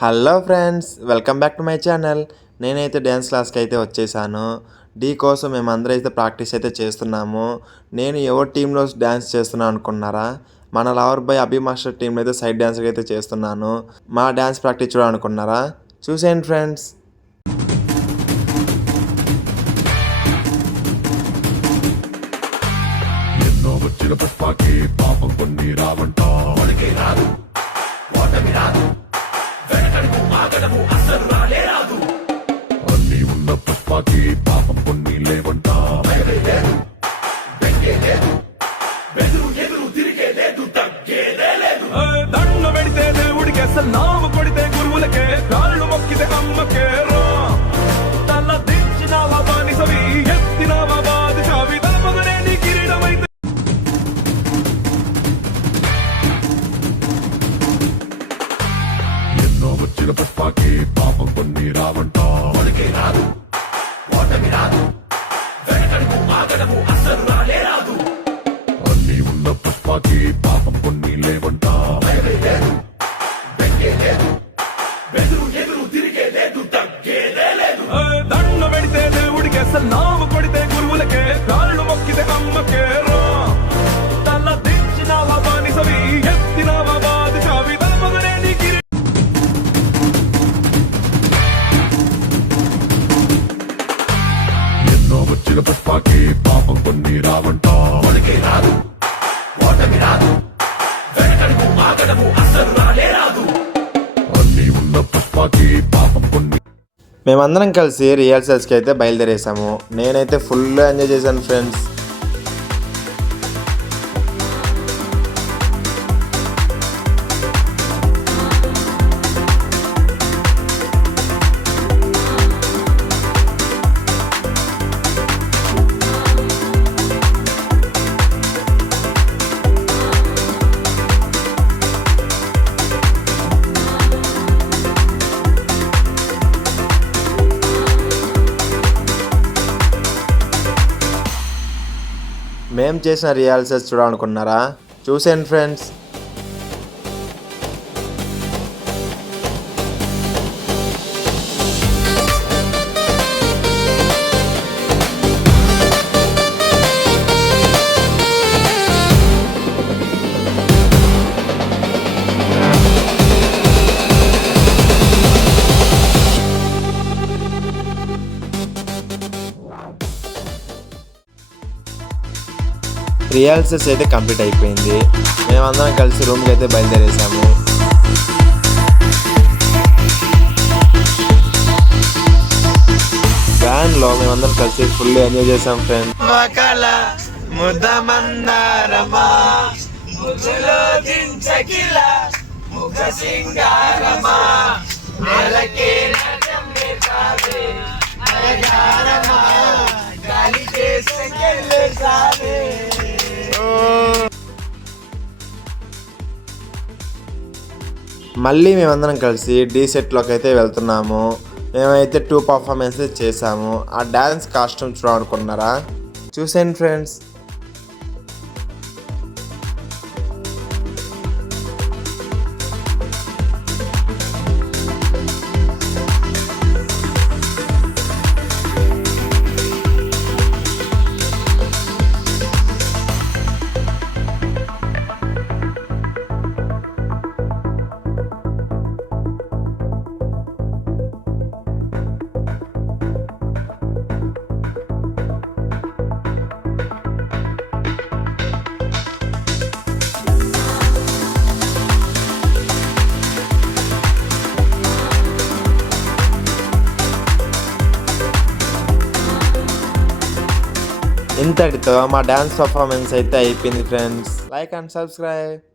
Hello friends, welcome back to my channel. నేనైతే dance క్లాస్కి అయితే వచ్చేసాను. డీ కోసం మేమందరం అయితే ప్రాక్టీస్ అయితే చేస్తున్నాము. నేను ఎవరి టీంలో డ్యాన్స్ చేస్తున్నాను అనుకున్నారా? మన లవర్ బాయ్ అభి మాస్టర్ టీంలో అయితే సైడ్ డ్యాన్స్గా అయితే చేస్తున్నాను. మా డ్యాన్స్ ప్రాక్టీస్ చూడాలనుకున్నారా? చూసేయండి ఫ్రెండ్స్. పాపం కొన్ని రావంట రాదు ఓటమి రాదు అన్ని ఉన్న పుష్పాకి పాపం కొన్ని లేవంట దండ పెడితే దేవుడికి అసలు నామ కొడితే గురువులకే కాళ్ళు మొక్కితే అమ్మకే తల దించిన బానిసవి ఎత్తిన బాదిషావి తలపగనే నీ కిరీటమైతే వచ్చిన పుష్పాకి పాపం కొన్ని రావంట రాదు ఓటమి రాదు అసలు రాదు అన్ని ఉన్న పుష్పాకి పాపం కొన్ని లేవంట దండ పెడితే దేవుడికి అసలు నామ కొడితే గురువులకే కాళ్ళు మొక్కితే అమ్మకే తల దించిన బానిసవి ఎత్తిన బాదిషావి తలపగనే నీ వచ్చిన పుష్పాకి పాపం కొన్ని రావంట రాదు ఓటమి రాదు అసలు రాదు అన్ని ఉన్న పుష్పాకి పాపం కొన్ని. మేమందరం కలిసి రిహార్సల్స్కి అయితే బయలుదేరేసాము. నేనైతే ఫుల్ ఎంజాయ్ చేశాను ఫ్రెండ్స్. మేము చేసిన రిహార్సల్స్ చూడాలనుకున్నారా? చూసేయండి ఫ్రెండ్స్. రిహార్సల్స్ అయితే కంప్లీట్ అయిపోయింది. మేమందరం కలిసి రూమ్కి అయితే బయలుదేరేసాము. వ్యాన్లో మేమందరం కలిసి ఫుల్ ఎంజాయ్ చేసాం ఫ్రెండ్స్. మళ్ళీ మేమందరం కలిసి డీ సెట్లోకి అయితే వెళ్తున్నాము. మేమైతే 2 పర్ఫార్మెన్సెస్ చేసాము. ఆ డ్యాన్స్ కాస్ట్యూమ్ చూడాలనుకున్నారా? చూసేయండి ఫ్రెండ్స్. ఇంతటితో మా డ్యాన్స్ పర్ఫార్మెన్స్ అయితే అయిపోయింది ఫ్రెండ్స్. Like and subscribe.